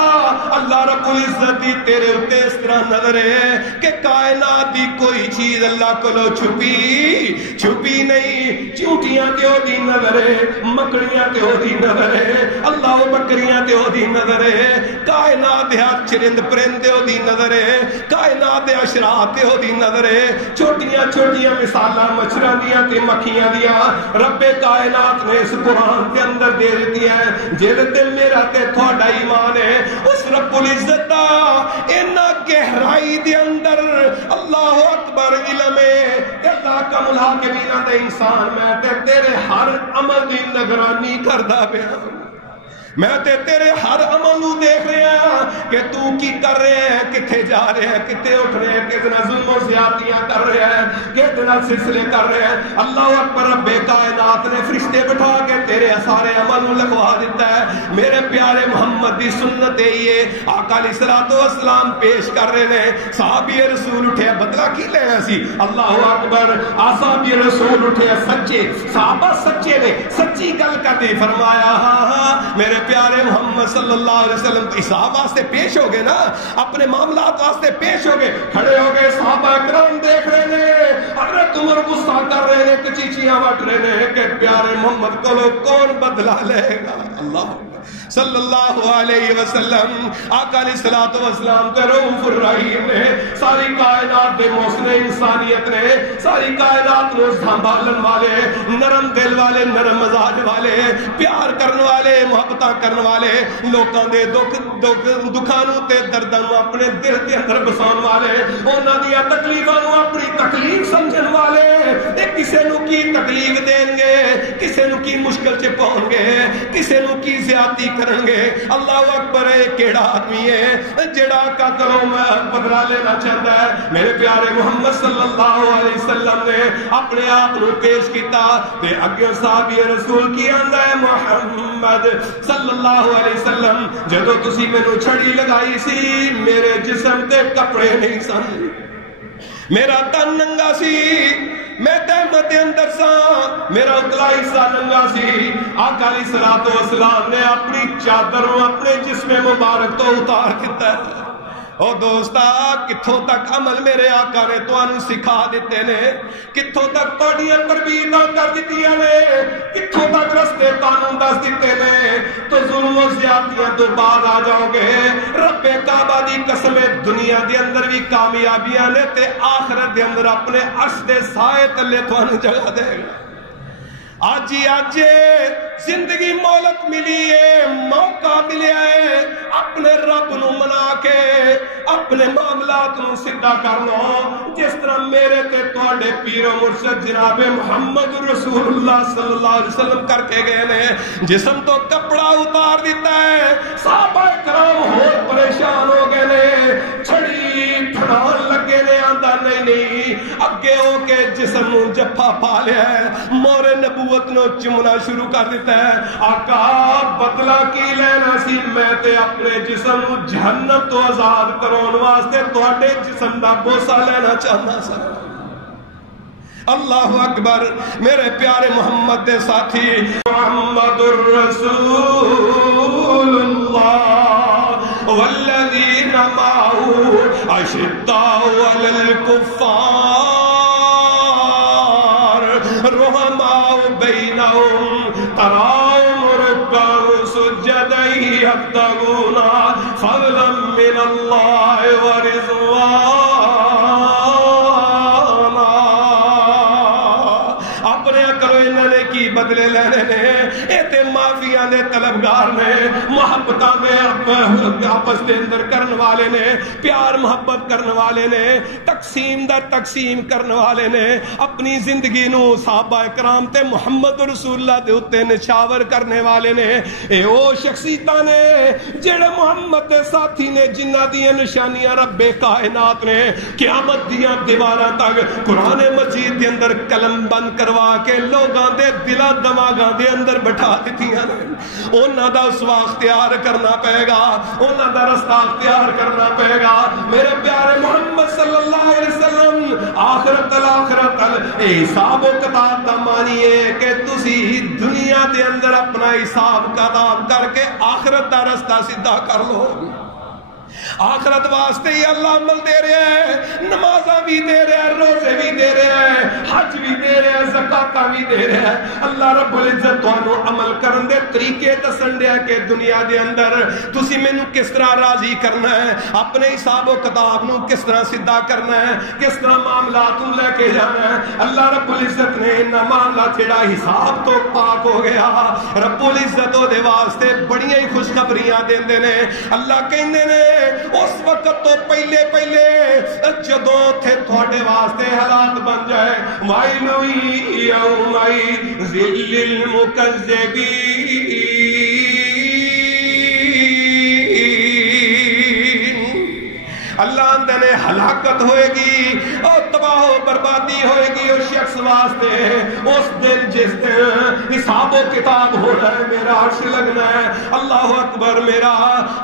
اللہ رب العزت دی تیرے اتے اس طرح نظر ہے کہ کائنات دی کوئی چیز اللہ کو چھپی نہیں چونٹیاں تے او دی نظر ہے مکڑیاں تے او دی نظر ہے اللہ و بکریاں تے او دی نظر ہے کائنات دے ہر چرند پرند تے او دی نظر ہے کائنات دے اشرات ہو دی نظر ہے چھوٹیاں چھوٹیاں مثالاں مچھراں دیاں تے مکھیاں دیاں رب کائنات نے اس قرآن کے اندر دے دتی ہے جے تے میرا تے تھوڑا ایمان ہے اس رب العزت دا انہاں گہرائی دے اندر اللہ اکبر علم ہے تے تاکہ الحاکمین تے انسان میں تے تیرے ہر عمل دی نگرانی کردا پیا میں تے تیرے ہر عمل نو دیکھ رہا ہاں کہ تو کی کر رہے ہیں, کتھے جا رہے ہیں, کتھے اٹھ رہے ہیں, کتنا ظلم و زیادتیاں کر رہے ہیں, کتنا سلسلے کر رہے ہیں. اللہ اکبر, رب کائنات نے فرشتے بٹھا کے تیرے سارے عمل نو لکھوا دیتا ہے. میرے پیارے محمد دی سنت یہ آقا علیہ الصلوۃ والسلام پیش کر رہے ہیں. صحابی رسول اٹھے, بدلہ کی لینا سی. اللہ اکبر, صحابی رسول اٹھے سچے, صحابہ سچے نے, سچی گل کر دی. فرمایا ہاں ہاں میرے پیارے محمد صلی اللہ علیہ وسلم حساب واسطے پیش ہو گئے نا, اپنے معاملات واسطے پیش ہو گئے, کھڑے ہو گئے. صحابہ کرام دیکھ رہے ہیں, حضرت عمر غصہ کر رہے ہیں, کچیچیاں وٹ رہے ہیں کہ پیارے محمد کو کون بدلہ لے گا. اللہ صلی اللہ علیہ وسلم آقا علیہ الصلوۃ والسلام کے رؤوف الرحیم نے, ساری کائنات دے محسن انسانیت نے, ساری کائنات کو سنبھالن والے, نرم دل والے, نرم مزاج والے, پیار کرنے والے, محبتاں کرنے والے, لوکاں دے دکھاں نوں تے درداں نوں اپنے دل دے اندر بساؤن والے, انہاں دیاں تکلیفاں نوں اپنی تکلیف سمجھن والے. تے کسے نوں کی تکلیف دین گے, کسے نوں کی مشکل چ پاؤن گے, کسے نوں کی زیادتی کرن گے. اللہ اکبر, کیڑا آدمی ہے جڑا کا کرو میں بدلہ لینا چاہتا ہے. میرے پیارے محمد صلی اللہ علیہ وسلم نے اپنے آپ کو پیش کیتا تے اگے صحابی رسول کی آندا ہے محمد صلی اللہ علیہ وسلم, جدوں تسی مینوں چھڑی لگائی سی میرے جسم تے کپڑے نہیں سن, میرا تن ننگا سی, میں تہمت اندر سا, میرا اتلا حصہ ننگا سی. آقا علیہ الصلوۃ والسلام نے اپنی چادر اپنے جسم مبارک تو اتار دیتا ہے. او دوستا, کتھوں تک عمل میرے آقا نے تانوں سکھا دیتے نے, کتھوں تک تہاڈیاں تربیتاں کر دتیاں نے, کتھوں تک رستے تانوں دس دیتے نے. تو ظلم و زیادتیاں تو بعد آ جاؤ گے. رب کعبہ دی قسم, دنیا دے اندر بھی کامیابیاں نے تے آخرت دے اندر اپنے عرش دے سائے تلے تانوں جگہ دے گا. آج ہی آج زندگی مولت ملی ہے, موقع ملیا ہے, اپنے رب نو منا کے اپنے معاملات نو سیدھا کر لو, جس طرح میرے تے تواڈے پیر و مرشد جناب محمد رسول اللہ صلی اللہ علیہ وسلم کر کے گئے نے. جسم تو کپڑا اتار دیتا ہے, صحابہ کرام ہو پریشان ہو گئے نے, چھڑی پھڑان لگے نے, آندا نہیں اگے ہو کے جسم نو جفا پا لیا ہے, مور نبوت نو چمنا شروع کر دیتا ہے. آقا بدلہ کی لینا سی, میں تے اپنے جسم نو جہنم تو آزاد کرون واسطے تواڈے جسم دا بوسہ لینا چاہنا سا. اللہ اکبر, میرے پیارے محمد دے ساتھی, محمد الرسول اللہ والذین معه اشداء علی الکفار رحماء بینہم تراہم رکعا سجدا یبتغون فضلا من اللہ ورضوانا. اپنے کرو انہوں نے کی بدلے لینے نے, ایتے معافیاں دے طلبگار نے, محبتاں میں آپس دے اندر کرن والے نے, پیار محبت کرن والے نے, تقسیم دا تقسیم کرن والے نے, اپنی زندگی نو صحابہ کرام تے محمد رسول اللہ دے اتے نشاور کرنے والے نے. اے او شخصیتاں نے جڑے محمد دے ساتھی نے, جنہاں دیاں نشانیاں رب کائنات نے قیامت دیاں دیواراں تک قرآن مجید دے اندر قلم بند کروا کے لوگاں دے دلاں دماغاں دے اندر بٹھا دتیاں نے. انہاں دا اسوا اختیار کرنا پے گا, انہاں دا رستہ اختیار کرنا پے گا. میرے پیارے محمد صلی اللہ علیہ وسلم آخرت اے حساب و کتاب دا معنی ہے کہ تسی دنیا دے اندر اپنا حساب کتاب کر کے آخرت دا رستہ سیدھا کر لو. آخرت واسطے ہی اللہ عمل دے رہے ہیں, نمازاں بھی دے رہے ہیں, روزے بھی دے رہے ہیں, حج بھی دے رہے ہیں, زکاتاں بھی دے رہے ہیں. اللہ رب العزت تانوں عمل کرن دے طریقے دسن دے کہ دنیا دے اندر تسی مینوں کس طرح راضی کرنا ہے, اپنے حساب و کتاب نو کس طرح سیدھا کرنا ہے, کس طرح معاملات نو لے کے جانا ہے. اللہ رب العزت نے انہاں معاملات جڑا حساب تو پاک ہو گیا, رب العزت دے واسطے بڑیاں ہی خوشخبریاں دیندے نے. اللہ کہندے نے اس وقت تو پہلے جدوں تھے تھوڑے واسطے حالات بن جائے, وَيْلٌ يَوْمَئِذٍ لِّلْمُكَذِّبِينَ نے ہلاکت ہوئے گی اور تباہ و بربادی ہوئے گی اس شخص واسطے اس دن جس دن حساب و کتاب ہونا ہے، میرا عرش لگنا ہے، اللہ اکبر، میرا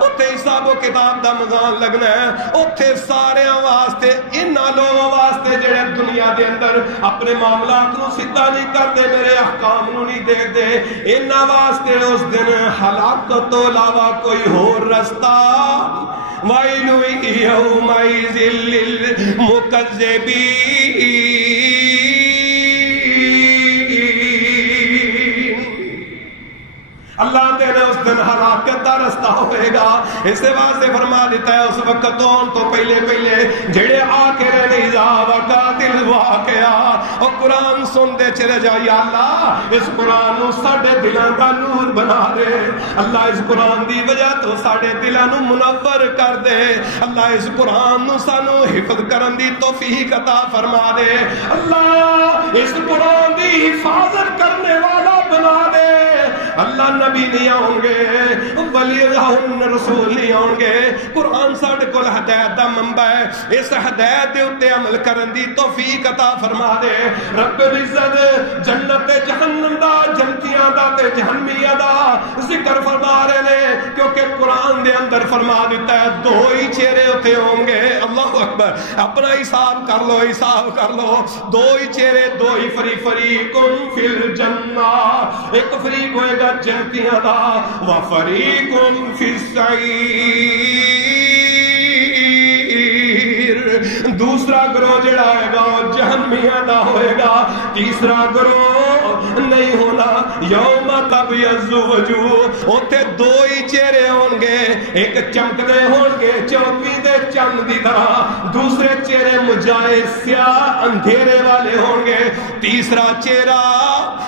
اتھے حساب و کتاب دا مزان لگنا ہے، اتھے سارے واسطے انہاں لوگوں واسطے جڑے دنیا دے اندر اپنے معاملات نو سیدھا نہیں کرتے، میرے احکام نو نہیں دیکھتے، انہاں واسطے اس دن ہلاکت تو علاوہ کوئی اور رستہ وَيْلٌ يَوْمَئِذٍ لِّلْمُكَذِّبِينَ۔ اللہ تعالیٰ اس دن ہلاکت کا رستہ ہوئے گا، اس واسطے فرما دیتا ہے اس وقت تو پہلے جڑے آ کے رہنے اذا وقعت الواقعہ، اور قرآن سنتے چلے جا، یا اللہ اس قرآن نو ساڈے دلان کا نور بنا دے، اللہ اس قرآن دی وجہ تو ساڈے دلان نو منور کر دے، اللہ اس قرآن نو سانو حفظ کرن دی توفیق عطا فرما دے، اللہ اس قرآن دی حفاظت کرنے والا بنا دے، اللہ نبی نہیں آؤں گے، ولی رسول نہیں آؤں گے، قرآن ساڈے کول ہدایت دا منبع ہے، اس ہدایت دے اوتے عمل کرن دی توفیق عطا فرما دے، رب العزت جنت تے جہنم دا، جنتیاں دا تے جہنمیاں دا ذکر فرما رہے نے، کیونکہ قرآن دے اندر فرما دیتا ہے دو ہی چہرے اوتے ہوں گے، اللہ اکبر، اپنا حساب کر لو، حساب کر لو، دو ہی چہرے، دو ہی فریقٌ فی الجنہ، ایک فریق ہوئے گا جنتیاں دا، وَفَرِيقٌ فِي السَّعِيرِ، دوسرا گروہ جڑا ہے گا جہنمیاں دا ہوئے گا، تیسرا گروہ نہیں ہونا، یوم تبیض وجوہ، اوتھے دو ہی چہرے ہوں گے، ایک چمکدے ہوں گے چوکی دے چند دی طرح، دوسرے چہرے مجائے سیاہ اندھیرے والے ہوں گے، تیسرا چہرہ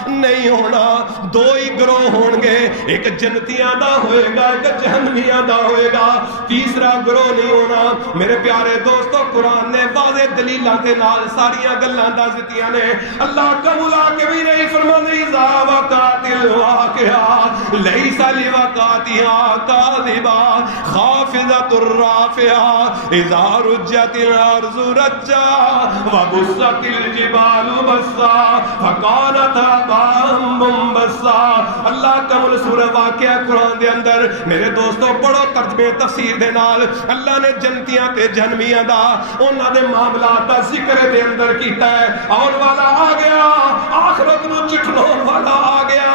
نہیں ہونا، دو ہی گروہ ہوں گے، ایک جنتیاں دا ہوئے گا، ایک جہنمیاں دا ہوئے گا، تیسرا گروہ نہیں ہونا۔ میرے پیارے دوستو، قرآن نے واضح دلیلاں دے نال ساریاں گلاں دس دتیاں نے، اللہ کا ملا کے بھی نہیں فرماندی اذا وقعت الواقعہ لیس لوقعتها کاذبہ خافضۃ الرافعہ اذا رجت الارض رجا وبست الجبال بسا فکانت منبسا۔ اللہ کا سورہ واقعہ قرآن دے اندر میرے دوستو پڑھو ترجمے تفسیر دے نال، اللہ نے جنتیاں تے جہنمیاں دا انہاں دے معاملات دا ذکر دے اندر کیتا ہے، آن والا آ گیا، آخرت نو چٹھلون والا آ گیا،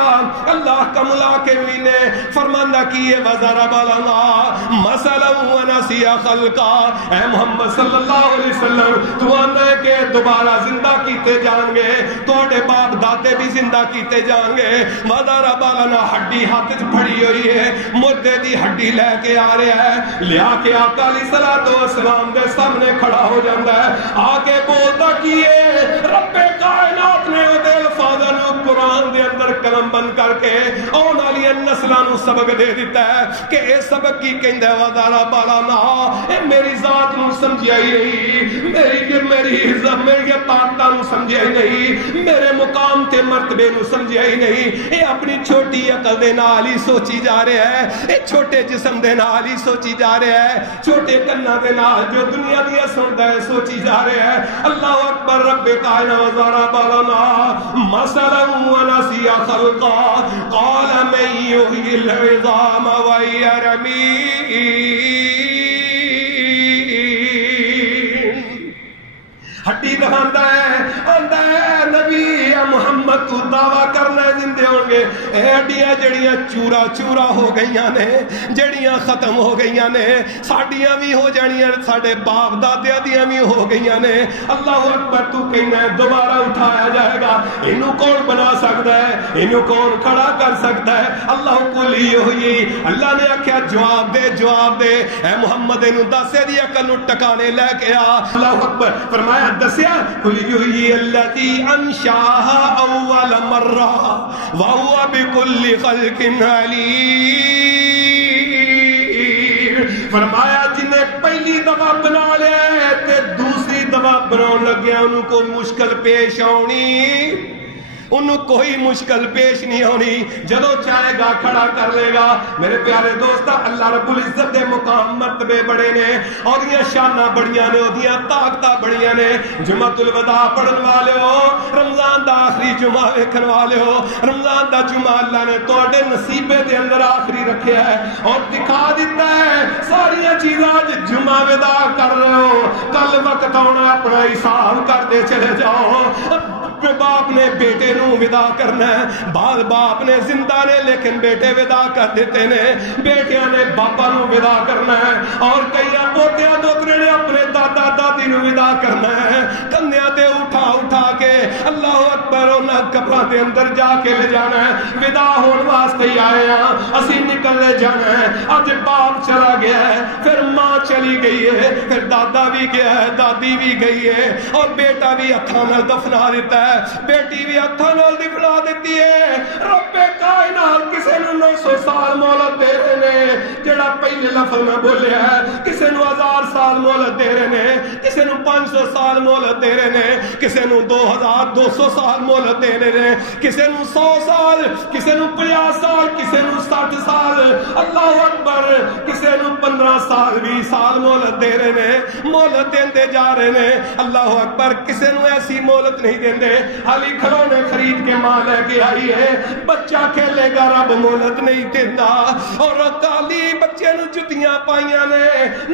اللہ کا ملا کے بھی نے فرماندہ کیے وَضَرَبَ لَنَا مَثَلًا وَنَسِيَ خَلْقًا۔ اے محمد صلی اللہ علیہ وسلم تو آنے کے دوبارہ زندہ کیتے جان گے، توڑے باپ دادے بھی زندہ کیتے جان گے، وَضَرَبَ لَنَا ہڈی ہاتھ پڑی ہوئی ہے، مردے دی ہڈی لے کے آ رہا ہے، لیا کے آقا علیہ السلام دے سامنے کھڑا ہو جاندہ ہے، آگے بولتا کیے رب کائنات نے او دے الفاظاں نو قرآن دے اندر قلم بند کر کے اون علی نسلاں نو سبق دے دیتا ہے کہ اے سبق کی کہندا ہے وَضَرَبَ لَنَا، اے میری ذات نو سمجھیا ہی نہیں، میری عزت میری طاقت نو سمجھیا ہی نہیں، میرے مقام تے مرتبے نو سمجھیا ہی نہیں، اے اپنی چھوٹی عقل دے نال ہی سوچی جا رہا ہے، اے چھوٹے جسم دے نال ہی سوچی جا رہا ہے، چھوٹے کناں دے نال جو دنیا دی سندا ہے سوچی جا رہا ہے۔ اللہ اکبر، رب کائنات وَضَرَبَ لَنَا مَثَلًا وَنَسِيَ خَلْقًا قَالَ مَن يُحْيِي الْعِظَامَ وَهِيَ رَمِيمٌ۔ ہڈی دکھاندا ہے، آندا ہے نبی محمد تو دعویٰ کرنا زندے ہوں گے، اے ہڈیاں جڑیاں چورا چورا ہو گئیاں نے، جڑیاں ختم ہو گئیاں نے، ساڈیاں بھی ہو جانیاں، ساڈے باپ دادیاں دیاں بھی ہو گئیاں نے۔ اللہ اکبر، تو کہنا ہے دوبارہ اٹھایا جائے گا، انہوں کون بنا سکتا ہے، انہوں کون کھڑا کر سکتا ہے؟ اللہ قل یحیی، اللہ نے آکھیا جواب دے جواب دے، اے محمد انہوں دسے دی عقل نو ٹکانے لے کے آ۔ اللہ اکبر، فرمایا دسیا قل یحیی الذی انشاها اول مرہ وہو بکل خلق علیم۔ فرمایا جنہیں پہلی دفعہ بنا لیا تے دوسری دفعہ بناؤں لگیا انہوں کو مشکل پیش آنی۔ انہوں کوئی مشکل پیش نہیں ہونی، جدو چاہے گا کھڑا کر لے گا۔ میرے پیارے دوستا، اللہ رب العزت دے مقام مرتبے بڑے نے، اور یہ شانہ بڑیاں نے، اور یہ طاقتہ بڑیاں نے۔ جمعۃ الوداع پڑھن والے ہو، رمضان دا آخری جمعہ ویکھن والے ہو، رمضان دا جمعہ اللہ نے توڑے نصیبے دے اندر آخری رکھیا ہے اور دکھا دیتا ہے ساریاں چیزاں جمعہ وداع کر رہے ہو، کل وقت ہونا اپنا حساب کر دے چلے جاؤ۔ باپ نے بیٹے نو ودا کرنا ہے، بعد باپ نے زندہ نے لیکن بیٹے ودا کر دیتے نے، بیٹیاں نے باپا نو ودا کرنا ہے، اور کئی پوتیاں دوترے نے اپنے دادا دادی نو ودا کرنا ہے۔ کندھیاں تے اٹھا اٹھا کے اللہ اکبر انہاں قبراں دے اندر جا کے لے جانا ہے، ودا ہون واسطے ہی آئے ہاں، اسی نکل لے جانا ہے۔ اج باپ چلا گیا ہے، پھر ماں چلی گئی ہے، پھر دادا بھی گیا ہے، دادی بھی گئی ہے، اور بیٹا بھی ہتھاں نال دفنا دیتا ہے، بیٹی بھی ہتھاں نال دفنا دیتی ہے۔ رب کائنات کسے نو 900 سال مہلت دے رہے نے، جڑا پہلے لفظ میں بولیا ہے، کسے نو 1000 سال مہلت دے رہے نے، کسے نو 500 سال مہلت دے رہے نے، کسے نو 2200 سال مہلت دے رہے نے، کسے نو 100 سال، کسے نو 50 سال، کسے نو 60 سال، اللہ اکبر، کسے نو 15 سال 20 سال مہلت دے رہے نے، مہلت دیندے جا رہے نے، اللہ اکبر۔ کسے نو ایسی مہلت نہیں دیندے، حالی کھلونے خرید کے ماں لے کے آئی ہے، بچہ کھیلے گا رب مہلت نہیں دیندا، اور کالی بچے نو جتیاں پائیاں نے،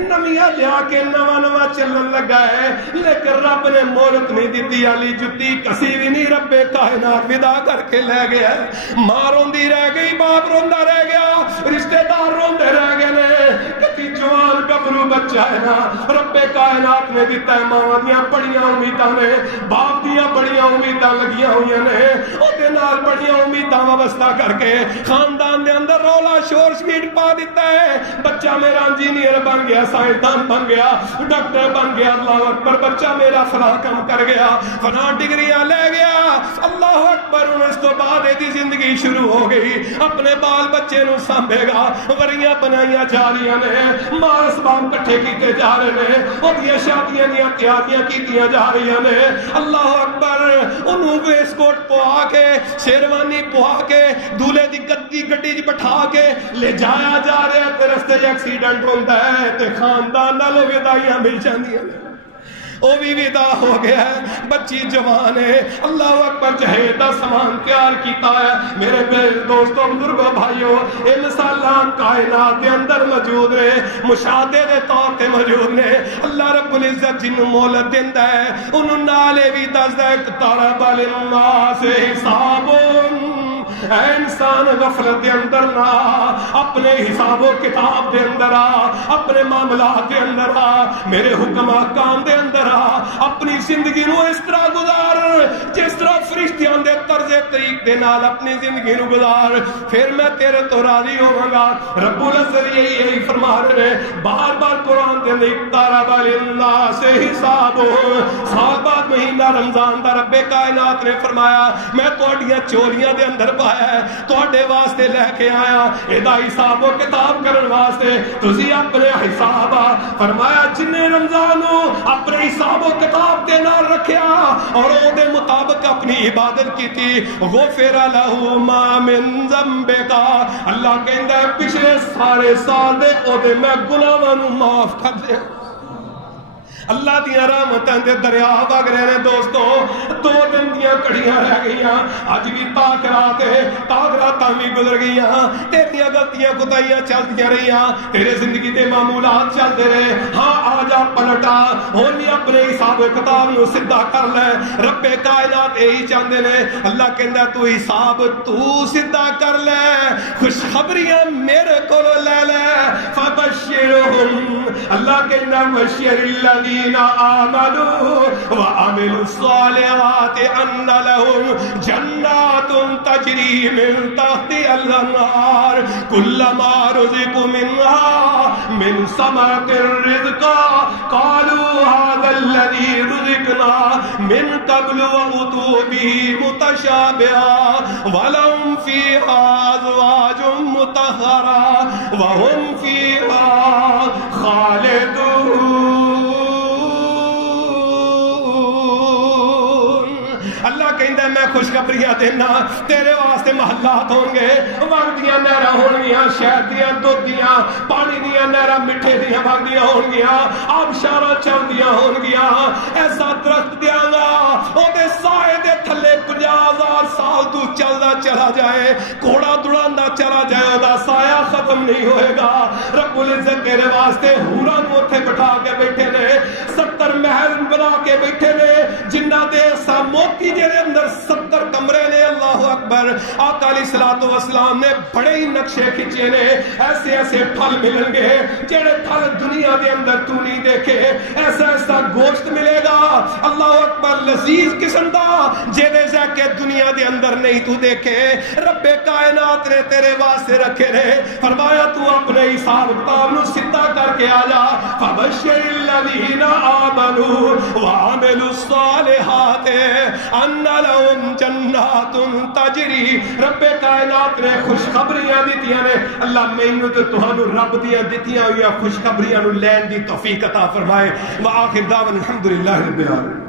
نویاں لیا کے نواں نواں چلن لگا ہے، لیکن رب نے مہلت نہیں دیتی، حالی جتی کسی بھی نہیں، رب کائنات ودا کر کے لے گیا۔ ماں روندی رہ گئی، باپ روندا رہ گیا، رشتہ دار روندے رہ گئے نے، کتی جوان گبرو بچہ ہے نا، رب کائنات نے دیتا ہے۔ ماں دیاں بڑیاں امیداں نے، باپ دیاں بڑیاں امیداں لگیاں ہوئی نے، اودے نال بڑیاں امیداں وابستہ کر کے خاندان دے اندر رولا شور شمیٹ پا دیتا ہے۔ بچہ میرا انجینئر بن گیا، سائنسدان بن گیا، ڈاکٹر بن گیا، اللہ اکبر، بچہ میرا فلاں کام کر گیا، فلاں ڈگریاں لے گیا، اللہ اکبر۔ اس تو بعد دی زندگی شروع ہو گئی، اپنے بال بچے نو سانبھے گا، وریاں بنائیاں جا رہی نے، مال اسباب کٹھے کیتے جا رہے نے، اور شادیاں دیاں تیاریاں کیتیاں جا رہی نے، اللہ اکبر۔ انہوں ویس کوٹ پوا کے، شیروانی پوا کے، دولے دی گڈی بٹھا کے لے جایا جا رہا ہے، تے رستے ایکسیڈنٹ ہوتا ہے، تے خاندان نالوں ودائیاں مل جاندیاں نے، وہ بھی ودا ہو گیا ہے، بچی جوان ہے، اللہ اکبر، جہیز دا سامان تیار کیتا ہے۔ میرے دوستوں بزرگوں بھائیوں، یہ مثالاں کائنات دے اندر موجود نے، مشاہدے دے طور تے موجود نے۔ اللہ رب العزت جنوں مہلت دیندا ہے انہوں نالے بھی دسدا ہے، اقترب للناس حسابهم، اے انسان غفلت دے اندر نہ، اپنے حساب و کتاب دے اندر آ، اپنے معاملات دے اندر آ، میرے حکم احکام دے اندر آ، اپنی زندگی نو اس طرح گزار جس طرح فرشتیاں دے طرز طریق دے نال اپنی زندگی نو گزار، پھر میں تیرے تو راضی ہوواں گا۔ رب العزت یہی فرما رہے ہیں بار بار قرآن دے اندر، اقترب للناس حسابهم، سال بعد مہینہ رمضان دا رب کائنات نے فرمایا میں تہاڈیاں چولیاں دے اندر پایا ہے، تہاڈے واسطے لے کے آیا، ایدا حساب و کتاب کرن واسطے، تسی اپنے حساب آ۔ فرمایا جن نے رمضان نو اپنے حساب و کتاب دے نال رکھیا اور او دے مطابق اپنی عبادت کیتی، غفر لہ ما من ذنبک، اللہ کہندا ہے پچھلے سارے سال دے او دے میں گناہاں نو معاف کر دے۔ اللہ دیاں رحمتاں دے دریا وگ رہے نے دوستو، 2 دن دیاں کڑیاں رہ گئیاں، اج بھی تاکراتاں بھی گزر گئیاں، تیریاں غلطیاں کوتاہیاں چلدیاں رہیاں، تیرے زندگی دے معمولات چلدے رہے، ہاں آ جا پلٹا، ہن بھی اپنے حساب کتاب نو سیدھا کر لے۔ رب کائنات یہی چاہندے نے، اللہ کہندا تو حساب تو سیدھا کر لے، خوشخبریاں میرے کولوں لے لے، فبشرہم، اللہ کہندا بشر الذین آمنوا وعملوا الصالحات ان لهم جنات تجری من تحتها الانہار کلما رزقوا منها من ثمرة رزقا قالوا هذا الذي رزقنا من قبل وأتوا به متشابها ولهم فيها أزواج مطهرة وهم فيها خالدون۔ اللہ کہندا میں خوشخبریاں دینا تیرے واسطے محلات ہون گے وگدیاں نہراں ہون گیاں شہد دیاں دودھ دیاں پانی دیاں نہراں مٹھے دیاں وگدیاں ہون گیاں آبشاراں چلدیاں ہون گیاں ایسا درخت دیاں گا او دے سائے دے تھلے 50,000 سال تو چلدا چلا جائے گھوڑا دوڑاندا چلا جائے او دا سایہ ختم نہیں ہوئے گا رب العزت تیرے واسطے حوراں نوں اوتھے بٹھا کے بیٹھے نے 70 محل بنا کے بیٹھے نے جنہ دے سا موتی جے اندر 70 کمرے نے اللہ اکبر آقا علیہ الصلوۃ والسلام نے بڑے ہی نقشے کھچے نے ایسے ایسے پھل ملیں گے جڑے پھل دنیا دے اندر تو نہیں دیکھے ایسا ایسا گوشت ملے گا اللہ اکبر لذیذ قسم دا جے کہ دنیا دے اندر نہیں تو دیکھے رب کائنات نے تیرے واسطے رکھے نے فرمایا تو اپنے حساب کتاب نو سیدھا کر کے آ جا فبشر الذین آمنوا وعملوا الصالحات ان لهم جنات تجری رب کائنات نے خوشخبریاں دتیاں نے اللہ مینوں تے تہانوں رب دیاں دتیاں ہوئی خوشخبریاں نو لین دی توفیق عطا فرمائے وآخر دعوانا الحمدللہ رب العالمین